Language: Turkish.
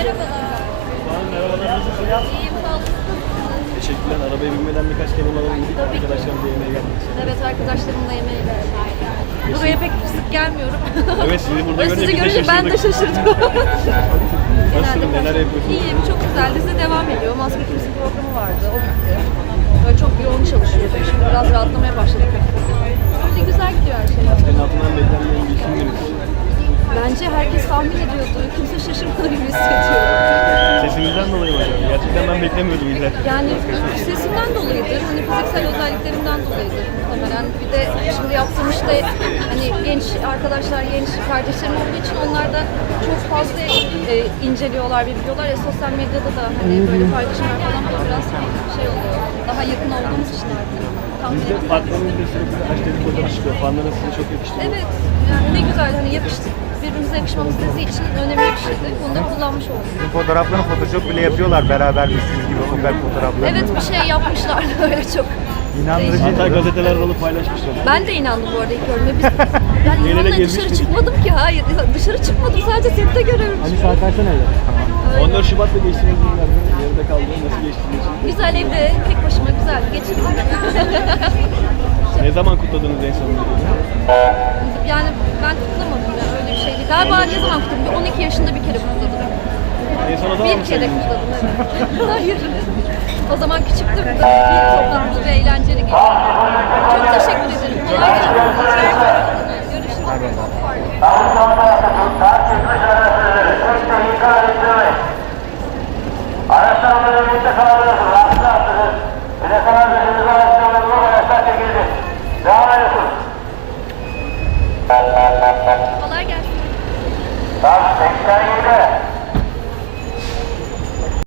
Merhabalar. Merhabalar. İyiyim, sağ olun. Teşekkürler. Arabaya binmeden birkaç kelime alalım dedik. Tabii ki. Arkadaşlarımla yemeğe geldik. Evet, arkadaşlarımla yemeğe geldik. Buraya pek sık gelmiyorum. Evet, sizi burada görünce sizi görünce ben de şaşırdım. Nasılsın, neler yapıyorsunuz? İyiyim, çok güzel. Dizi devam ediyor. Maske Kimsi programı vardı, o bitti. Böyle çok yoğun çalışıyordum. Şimdi biraz rahatlamaya başladık. Böyle güzel gidiyor her şey. Maskenin altından beklenmeyen bir isim Bence herkes tahmin ediyordu. Kimse şaşırmadı bir mesaj. Sesinizden dolayı mı acaba? Gerçekten ben beklemiyordum izlerken. Yani sesimden dolayıdır, hani fiziksel özelliklerimden dolayıdır muhtemelen. Bir de şimdi yaptığım işte hani genç arkadaşlar, genç kardeşlerim olduğu için onlar da çok fazla e, inceliyorlar ve biliyorlar ya sosyal medyada da hani böyle paylaşımlar falan bana biraz şey oluyor. Daha yakın olduğumuz için artık. Bizde etmek partnerimizle sürekli aşk dedikoduları çıkıyor. Fanlara size çok yakıştı. Evet, yani ne güzel hani yakıştık. Yakışmamız dizi için önemli bir şeydi. Bunu da kullanmış olduk. Sizin fotoğraflarını Photoshop bile yapıyorlar beraber misiniz gibi özel fotoğraflar. Evet bir şey yapmışlar öyle çok. İnandırıcı. Hatta gazetelerde alıp paylaşmışlar. Ben de inandım bu arada ilk görme. Biz, ben İlhan'la dışarı çıkmadım ki. Hayır dışarı çıkmadım. Sadece sette görüyorum. Hani saat kaçta nerede? 14 Şubat'ta geçtiğiniz günlerde yarıda kaldı. Nasıl geçtiğiniz için? Güzel evde tek başıma güzel geçirdim. Ne zaman kutladınız en son? yani ben kutlamadım ya öyle bir şeydi. Galiba ne zaman kutladım? Bir 12 yaşında bir kere kutladım. Bir kere kutladım evet. Hayır. O zaman küçüktüm. Bir toplantılı ve eğlenceli geçti. Çok teşekkür ederim. Kolay gelsin. Görüşürüz. Birlikte. Rahatsız rahatsız. Kadar araçlar çekildi. Devam ediyorsunuz.